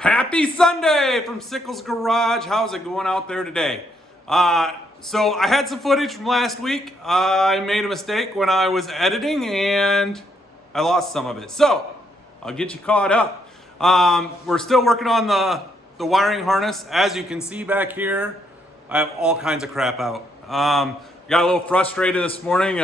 Happy Sunday from Sickles Garage. How's it going out there today? So I had some footage from last week. I made a mistake when I was editing and I lost some of it. So I'll get you caught up. We're still working on the wiring harness. As you can see back here, I have all kinds of crap out. Got a little frustrated this morning.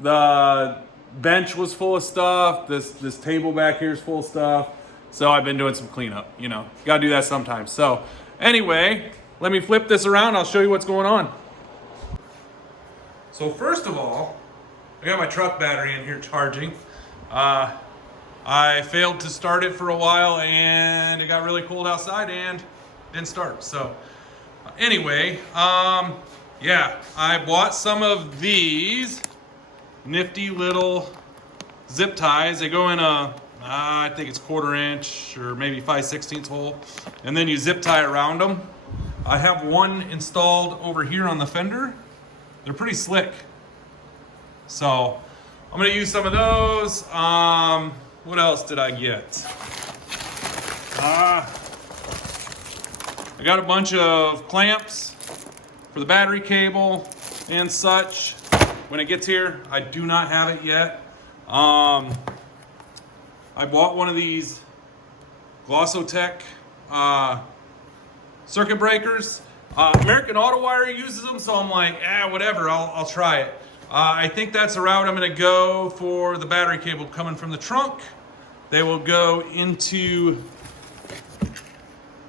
The bench was full of stuff. This table back here is full of stuff. So I've been doing some cleanup, you gotta do that sometimes. So anyway, let me flip this around. I'll show you what's going on. So first of all, I got my truck battery in here charging. I failed to start it for a while and it got really cold outside and didn't start. So anyway, yeah, I bought some of these nifty little zip ties. They go in a I think it's 1/4 inch or maybe 5/16 hole, and then you zip tie around them. I have one installed over here on the fender. They're pretty slick, so I'm gonna use some of those. What else did I get? I got a bunch of clamps for the battery cable and such. When it gets here, I do not have it yet. I bought one of these Glossotech circuit breakers. American Auto Wire uses them, so I'm like, whatever, I'll try it. I think that's the route I'm gonna go for the battery cable coming from the trunk. They will go into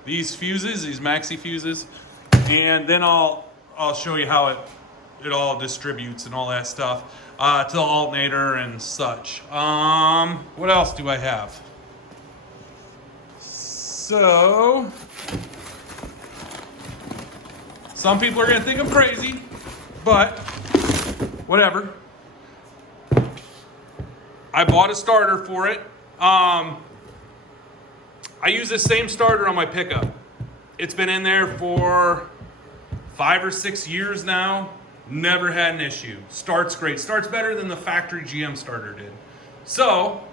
these fuses, these maxi fuses, and then I'll show you how it all distributes and all that stuff to the alternator and such. What else do I have? So some people are gonna think I'm crazy, but whatever. I bought a starter for it. I use the same starter on my pickup. It's been in there for 5 or 6 years now. Never had an issue. Starts great. Starts better than the factory GM starter did. So,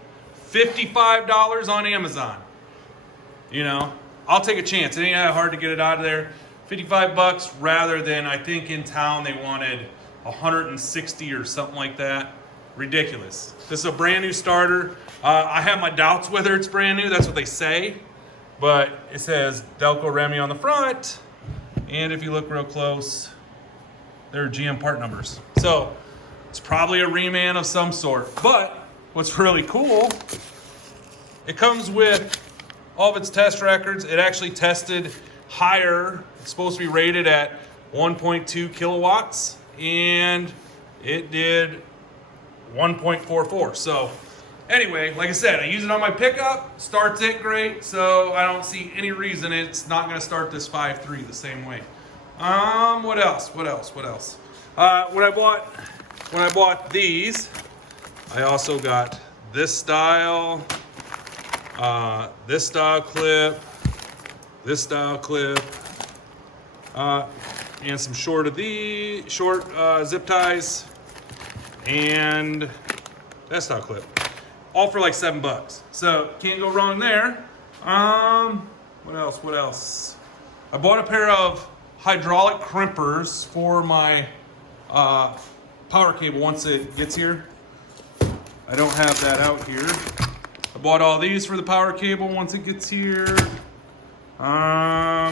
$55 on Amazon. I'll take a chance. It ain't that hard to get it out of there. 55 bucks rather than, I think in town they wanted 160 or something like that. Ridiculous. This is a brand new starter. I have my doubts whether it's brand new. That's what they say. But it says Delco Remy on the front. And if you look real close, they're GM part numbers. So it's probably a reman of some sort. But what's really cool, it comes with all of its test records. It actually tested higher. It's supposed to be rated at 1.2 kilowatts, and it did 1.44. So anyway, like I said, I use it on my pickup, starts it great, so I don't see any reason it's not gonna start this 5.3 the same way. What else? When I bought these, I also got this style clip, and some short zip ties, and that style clip. All for like $7. So can't go wrong there. What else? I bought a pair of hydraulic crimpers for my power cable once it gets here. I don't have that out here. I bought all these for the power cable once it gets here. Yeah,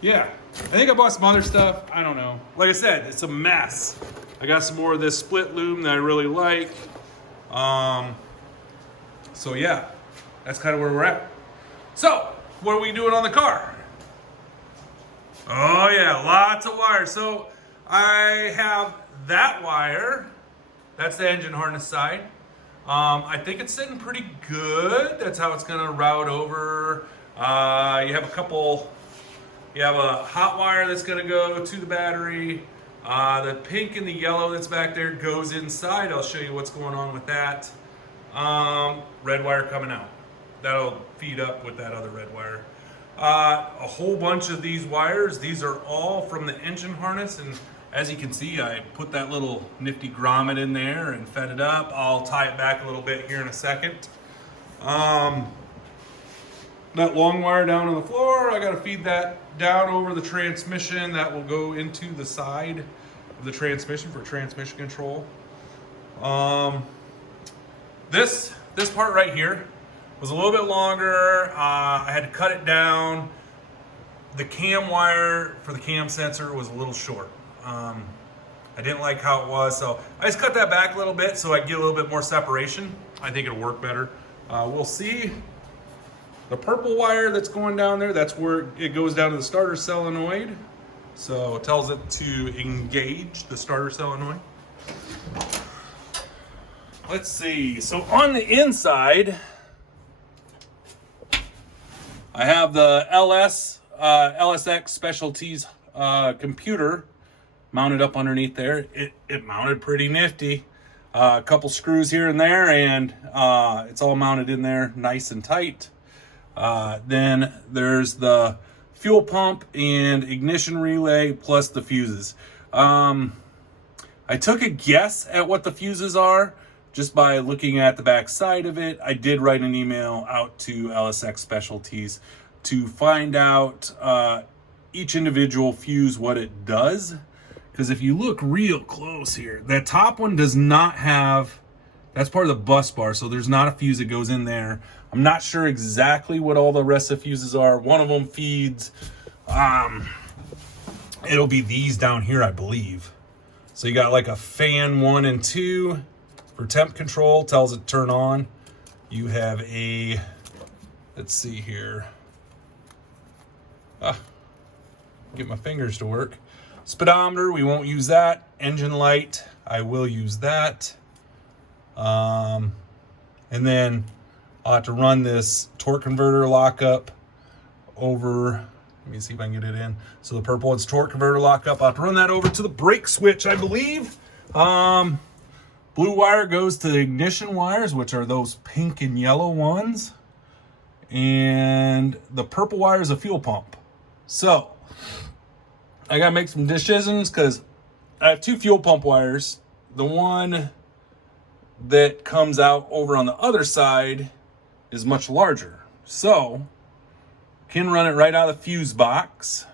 I think I bought some other stuff. I don't know. Like I said, it's a mess. I got some more of this split loom that I really like. So yeah, that's kind of where we're at. So, what are we doing on the car? Oh yeah, lots of wires. So I have that wire. That's the engine harness side. I think it's sitting pretty good. That's how it's gonna route over. You have a hot wire that's gonna go to the battery. The pink and the yellow that's back there goes inside. I'll show you what's going on with that. Red wire coming out. That'll feed up with that other red wire. A whole bunch of these wires. These are all from the engine harness, and as you can see, I put that little nifty grommet in there and fed it up. I'll tie it back a little bit here in a second. that long wire down on the floor. I got to feed that down over the transmission. That will go into the side of the transmission for transmission control. This part right here was a little bit longer. I had to cut it down. The cam wire for the cam sensor was a little short. I didn't like how it was, so I just cut that back a little bit so I get a little bit more separation. I think it'll work better. We'll see. The purple wire that's going down there, that's where it goes down to the starter solenoid. So it tells it to engage the starter solenoid. Let's see. So on the inside, I have the LSX Specialties computer mounted up underneath there. It mounted pretty nifty. A couple screws here and there, and it's all mounted in there nice and tight. Then there's the fuel pump and ignition relay plus the fuses. I took a guess at what the fuses are just by looking at the back side of it. I did write an email out to LSX Specialties to find out each individual fuse, what it does. Because if you look real close here, that top one does not have, that's part of the bus bar, so there's not a fuse that goes in there. I'm not sure exactly what all the rest of the fuses are. One of them feeds, it'll be these down here, I believe. So you got like a fan 1 and 2 for temp control, tells it to turn on. You have a, let's see here. Get my fingers to work. Speedometer, we won't use that. Engine light, I will use that. And then I'll have to run this torque converter lockup over. Let me see if I can get it in. So the purple one's torque converter lockup. I'll have to run that over to the brake switch, I believe. Blue wire goes to the ignition wires, which are those pink and yellow ones. And the purple wire is a fuel pump. So I gotta make some decisions because I have 2 fuel pump wires. The one that comes out over on the other side is much larger. So can run it right out of the fuse box,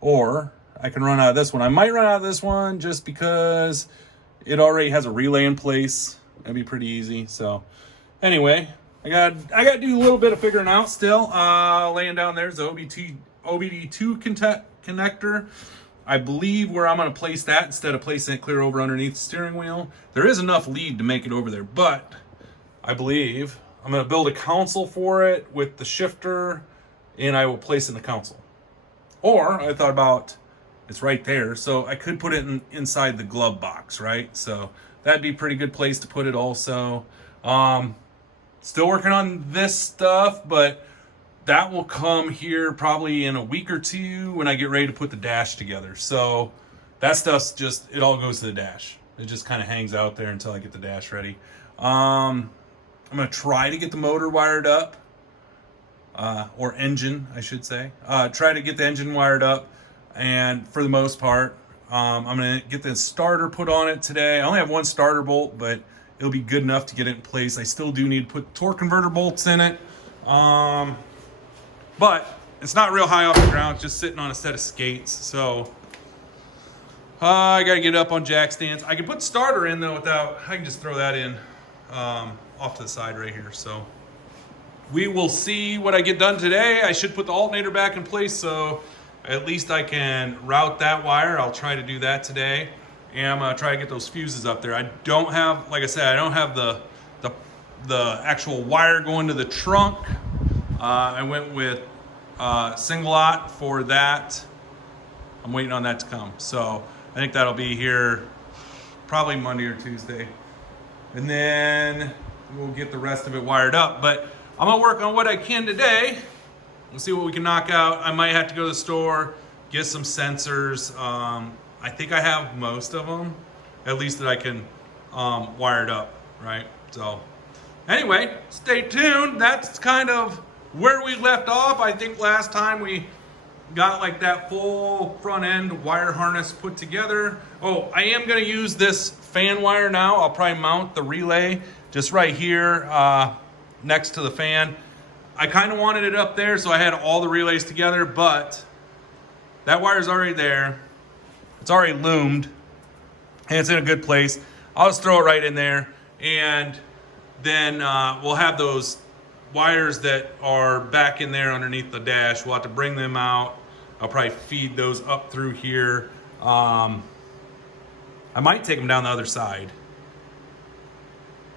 or I can run out of this one. I might run out of this one just because it already has a relay in place. That'd be pretty easy. So anyway, I got to do a little bit of figuring out still. Laying down there's the OBD2 connector. I believe where I'm going to place that instead of placing it clear over underneath the steering wheel. There is enough lead to make it over there, but I believe I'm going to build a console for it with the shifter, and I will place it in the console. Or I thought about, it's right there, so I could put it inside the glove box, right? So that'd be a pretty good place to put it also. Still working on this stuff, but that will come here probably in a week or 2 when I get ready to put the dash together. So that stuff's just, it all goes to the dash. It just kind of hangs out there until I get the dash ready. I'm going to try to get the motor wired up, or engine, I should say. Try to get the engine wired up, and for the most part, I'm going to get the starter put on it today. I only have 1 starter bolt, but it'll be good enough to get it in place. I still do need to put torque converter bolts in it. But it's not real high off the ground. It's just sitting on a set of skates. So I got to get it up on jack stands. I can put the starter in though without, I can just throw that in off to the side right here. So we will see what I get done today. I should put the alternator back in place so at least I can route that wire. I'll try to do that today. And I'm going to try to get those fuses up there. I don't have, like I said, I don't have the actual wire going to the trunk. I went with single aught for that. I'm waiting on that to come. So I think that'll be here probably Monday or Tuesday. And then we'll get the rest of it wired up. But I'm gonna work on what I can today. We'll see what we can knock out. I might have to go to the store, get some sensors. I think I have most of them, at least that I can wire it up, right? So anyway, stay tuned. That's kind of where we left off. I think last time we got like that full front end wire harness put together. Oh, I am gonna use this fan wire now. I'll probably mount the relay just right here next to the fan. I kind of wanted it up there, so I had all the relays together, but that wire's already there. It's already loomed, and it's in a good place. I'll just throw it right in there, and then we'll have those wires that are back in there underneath the dash. We'll have to bring them out. I'll probably feed those up through here. I might take them down the other side,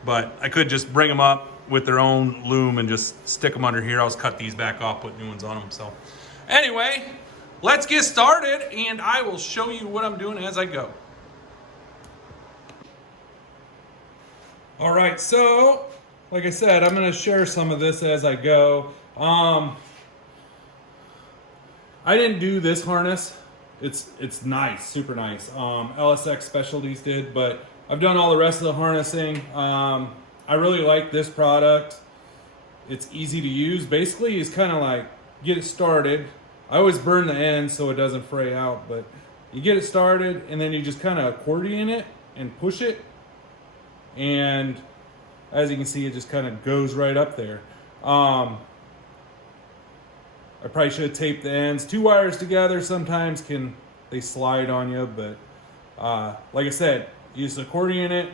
but I could just bring them up with their own loom and just stick them under here. I'll just cut these back off, put new ones on them. So anyway, let's get started, and I will show you what I'm doing as I go. All right, so like I said, I'm going to share some of this as I go. I didn't do this harness. It's nice, super nice. LSX Specialties did, but I've done all the rest of the harnessing. I really like this product. It's easy to use. Basically, it's kind of like get it started. I always burn the end so it doesn't fray out, but you get it started and then you just kind of accordion it and push it. And as you can see, it just kind of goes right up there. I probably should have taped the ends. Two wires together sometimes they slide on you, but like I said, you just accordion it,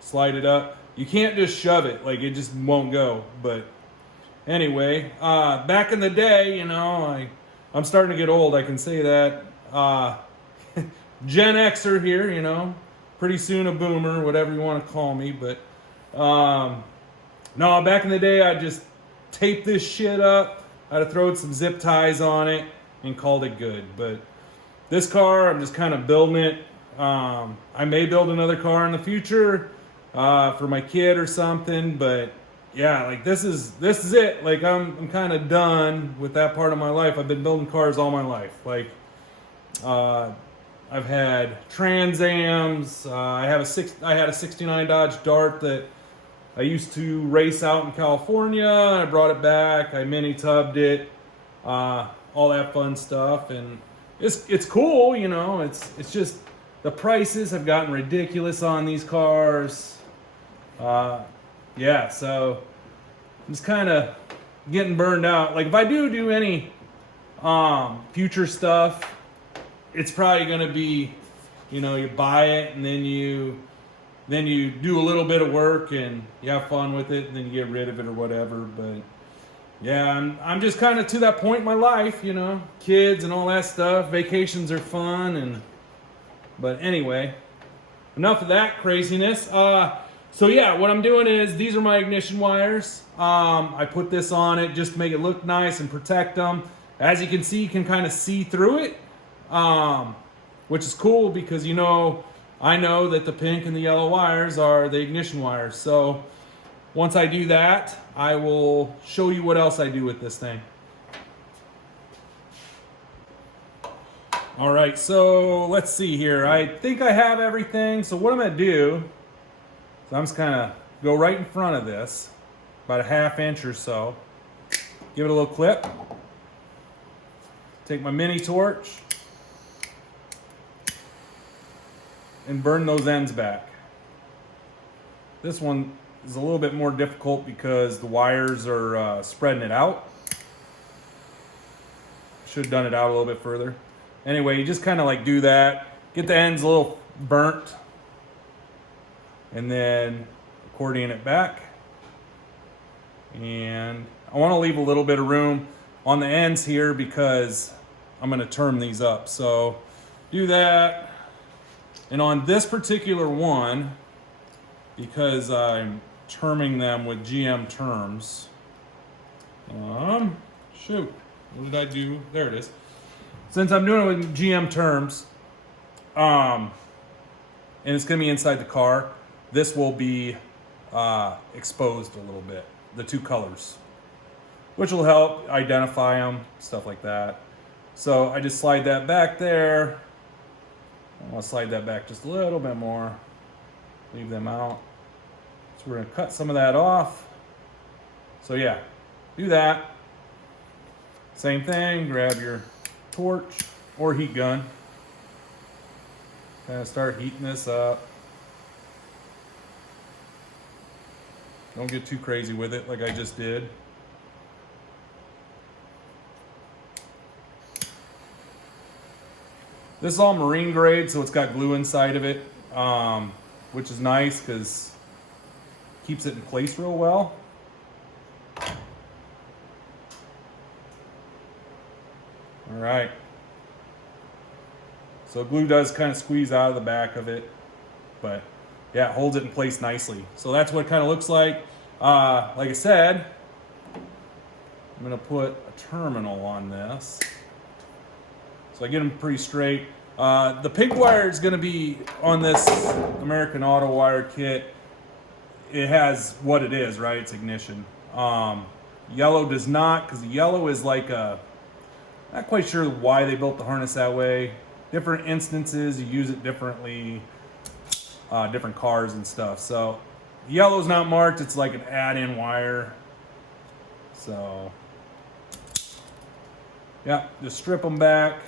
slide it up. You can't just shove it, like it just won't go. But anyway, back in the day, I'm starting to get old, I can say that. Gen Xer here, pretty soon a boomer, whatever you want to call me. But no, back in the day, I just taped this shit up. I'd have thrown some zip ties on it and called it good. But this car, I'm just kind of building it. I may build another car in the future for my kid or something. But yeah, like this is it. Like I'm kind of done with that part of my life. I've been building cars all my life. Like I've had Trans Ams. I had a '69 Dodge Dart that I used to race out in California. I brought it back. I mini tubbed it, all that fun stuff, and it's cool. It's just the prices have gotten ridiculous on these cars. Yeah, so I'm just kind of getting burned out. Like if I do any future stuff, it's probably going to be, you buy it and then you do a little bit of work and you have fun with it and then you get rid of it or whatever. But yeah, I'm just kind of to that point in my life, kids and all that stuff. Vacations are fun, but anyway, enough of that craziness. So yeah, what I'm doing is these are my ignition wires. I put this on it just to make it look nice and protect them. As you can see, you can kind of see through it, which is cool because I know that the pink and the yellow wires are the ignition wires. So once I do that, I will show you what else I do with this thing. All right, so let's see here. I think I have everything. So what I'm gonna do is I'm just kind of go right in front of this, about a ½ inch or so. Give it a little clip. Take my mini torch and burn those ends back. This one is a little bit more difficult because the wires are spreading it out. Should have done it out a little bit further. Anyway, you just kind of like do that. Get the ends a little burnt. And then accordion it back. And I want to leave a little bit of room on the ends here because I'm going to term these up. So do that. And on this particular one, because I'm terming them with GM terms, shoot, what did I do? There it is. Since I'm doing it with GM terms, and it's going to be inside the car, this will be exposed a little bit, the two colors, which will help identify them, stuff like that. So I just slide that back there. I want to slide that back just a little bit more. Leave them out. So we're going to cut some of that off. So yeah, do that. Same thing, grab your torch or heat gun. Kind of start heating this up. Don't get too crazy with it like I just did. This is all marine grade, so it's got glue inside of it, which is nice because it keeps it in place real well. All right. So glue does kind of squeeze out of the back of it, but yeah, it holds it in place nicely. So that's what it kind of looks like. Like I said, I'm gonna put a terminal on this. So I get them pretty straight. The pig wire is gonna be on this American Auto Wire kit. It has what it is, right? It's ignition. Yellow does not, because the yellow is like a, not quite sure why they built the harness that way. Different instances, you use it differently, different cars and stuff. So yellow's not marked, it's like an add-in wire. So yeah, just strip them back.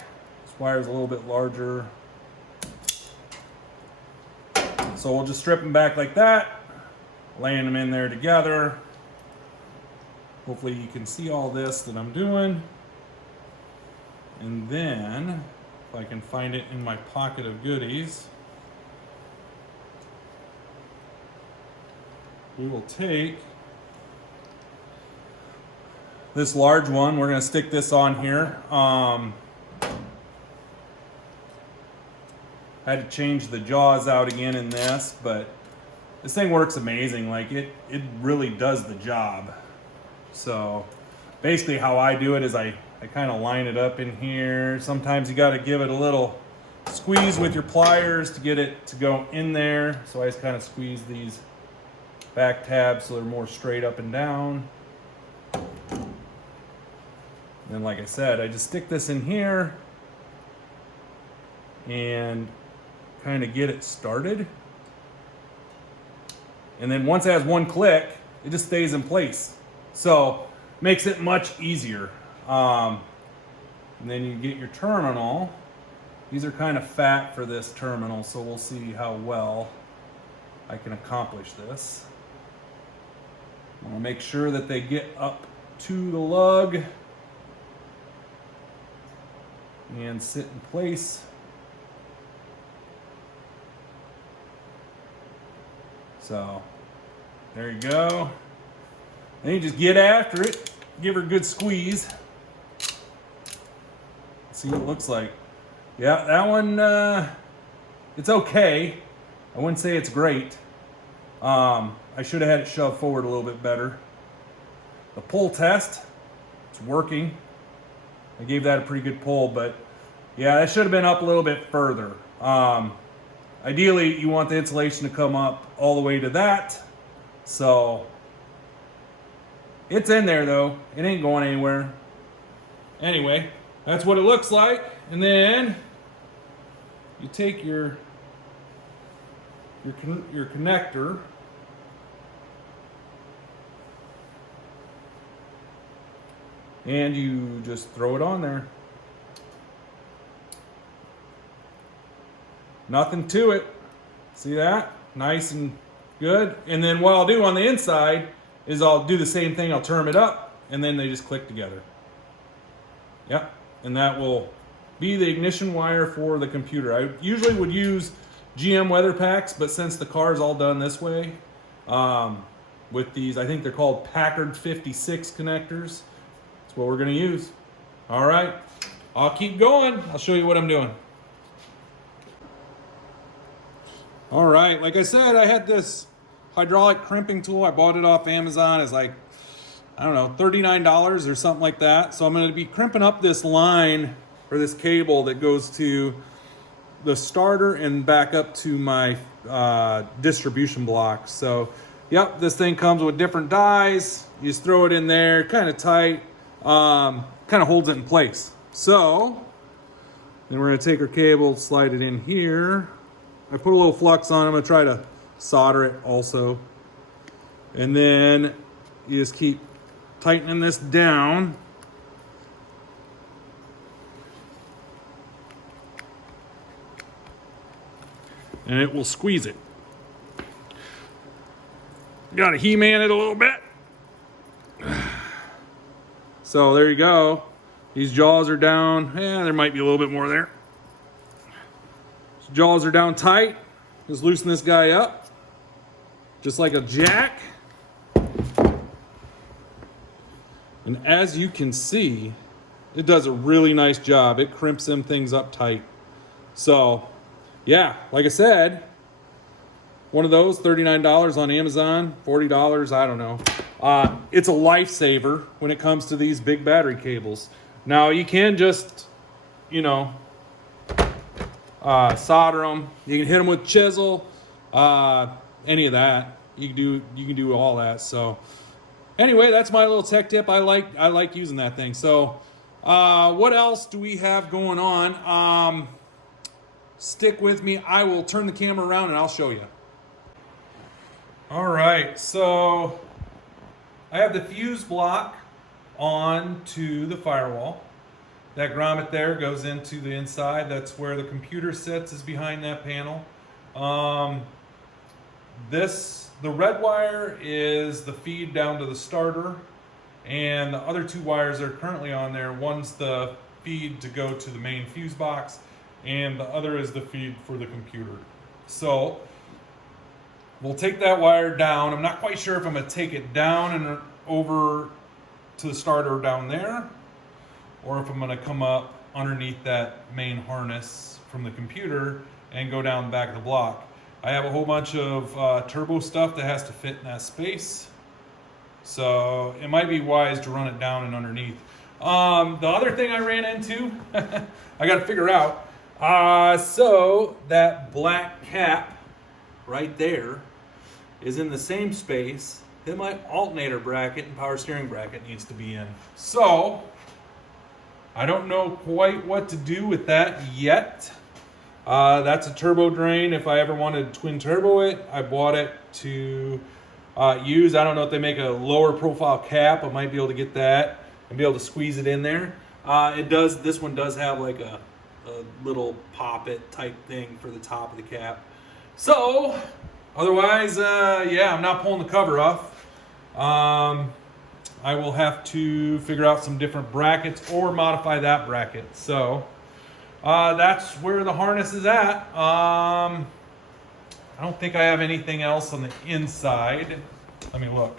This wire's a little bit larger. So we'll just strip them back like that, laying them in there together. Hopefully you can see all this that I'm doing. And then, if I can find it in my pocket of goodies, we will take this large one. We're going to stick this on here. I had to change the jaws out again in this, but this thing works amazing. Like it really does the job. So basically how I do it is I kind of line it up in here. Sometimes you got to give it a little squeeze with your pliers to get it to go in there. So I just kind of squeeze these back tabs so they're more straight up and down. And like I said, I just stick this in here and kind of get it started. And then once it has one click, it just stays in place. So makes it much easier. And then you get your terminal. These are kind of fat for this terminal, so we'll see how well I can accomplish this. I want to make sure that they get up to the lug and sit in place. So there you go. Then you just get after it, give her a good squeeze. See what it looks like. Yeah, that one, it's okay. I wouldn't say it's great. I should have had it shoved forward a little bit better. The pull test, it's working. I gave that a pretty good pull, but yeah, that should have been up a little bit further. Ideally, you want the insulation to come up all the way to that. So it's in there though. It ain't going anywhere. Anyway, that's what it looks like. And then you take your connector, and you just throw it on there. Nothing to it. See that? Nice and good. And then what I'll do on the inside is I'll do the same thing. I'll turn it up, and then they just click together. Yep. And that will be the ignition wire for the computer. I usually would use GM weather packs, but since the car is all done this way, with these, I think they're called Packard 56 connectors. That's what we're going to use. All right. I'll keep going. I'll show you what I'm doing. All right, like I said, I had this hydraulic crimping tool. I bought it off Amazon. It's like, I don't know, $39 or something like that. So I'm going to be crimping up this line or this cable that goes to the starter and back up to my distribution blocks. So, yep, this thing comes with different dies. You just throw it in there, kind of tight, kind of holds it in place. So, then we're going to take our cable, slide it in here. I put a little flux on it. I'm going to try to solder it also. And then you just keep tightening this down. And it will squeeze it. Got to He-Man it a little bit. So there you go. These jaws are down. Yeah, there might be a little bit more there. Jaws are down tight. Just loosen this guy up, just like a jack. And as you can see, it does a really nice job. It crimps them things up tight. So, yeah, like I said, one of those, $39 on Amazon, $40, I don't know. It's a lifesaver when it comes to these big battery cables. Now, you can just, you know, solder them. You can hit them with chisel, any of that. You can do all that. So, anyway, that's my little tech tip. I like using that thing. So, what else do we have going on? Stick with me. I will turn the camera around and I'll show you. All right, so I have the fuse block on to the firewall. That grommet there goes into the inside. That's where the computer sits, is behind that panel. The red wire is the feed down to the starter, and the other two wires are currently on there. One's the feed to go to the main fuse box, and the other is the feed for the computer. So we'll take that wire down. I'm not quite sure if I'm going to take it down and over to the starter down there, or if I'm going to come up underneath that main harness from the computer and go down the back of the block. I have a whole bunch of turbo stuff that has to fit in that space, so it might be wise to run it down and underneath. The other thing I ran into, I got to figure out, so that black cap right there is in the same space that my alternator bracket and power steering bracket needs to be in. So I don't know quite what to do with that yet. That's a turbo drain. If I ever wanted to twin turbo it, I bought it to use. I don't know if they make a lower profile cap. I might be able to get that and be able to squeeze it in there. This one does have like a little pop-it type thing for the top of the cap. So otherwise, yeah, I'm not pulling the cover off. I will have to figure out some different brackets or modify that bracket. So that's where the harness is at. I don't think I have anything else on the inside. Let me look.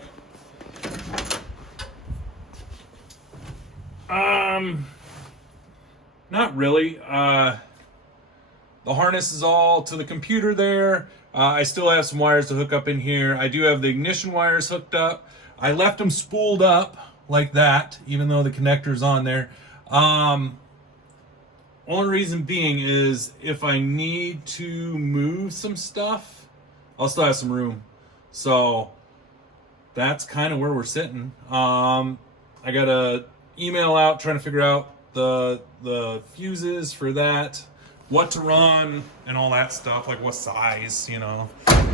Not really. The harness is all to the computer there. I still have some wires to hook up in here. I do have the ignition wires hooked up. I left them spooled up like that, even though the connector's on there. Only reason being is if I need to move some stuff, I'll still have some room. So that's kind of where we're sitting. I got a email out trying to figure out the fuses for that, what to run and all that stuff, like what size, you know.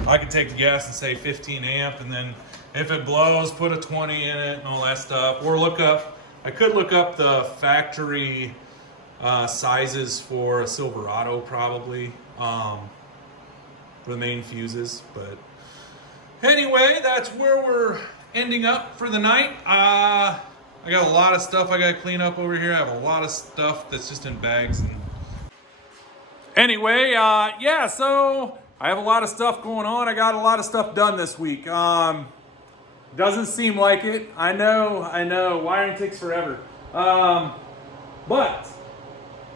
I could take a guess and say 15 amp, and then if it blows, put a 20 in it and all that stuff. Or I could look up the factory sizes for a Silverado probably, for the main fuses. But anyway, that's where we're ending up for the night. I got a lot of stuff I got to clean up over here. I have a lot of stuff that's just in bags. And anyway, yeah, so I have a lot of stuff going on. I got a lot of stuff done this week. Doesn't seem like it. I know. Wiring takes forever. But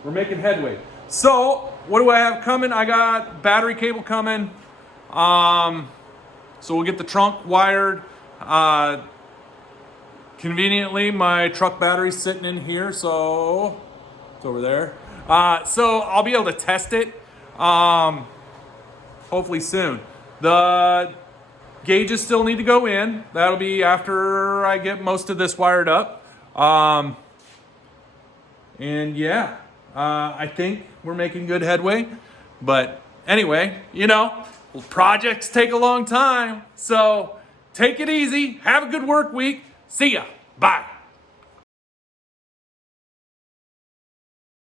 we're making headway. So what do I have coming? I got battery cable coming. So we'll get the trunk wired. Conveniently, my truck battery's sitting in here, so it's over there. So I'll be able to test it, hopefully soon. The gauges still need to go in. That'll be after I get most of this wired up. And yeah, I think we're making good headway. But anyway, you know, projects take a long time. So take it easy. Have a good work week. See ya. Bye.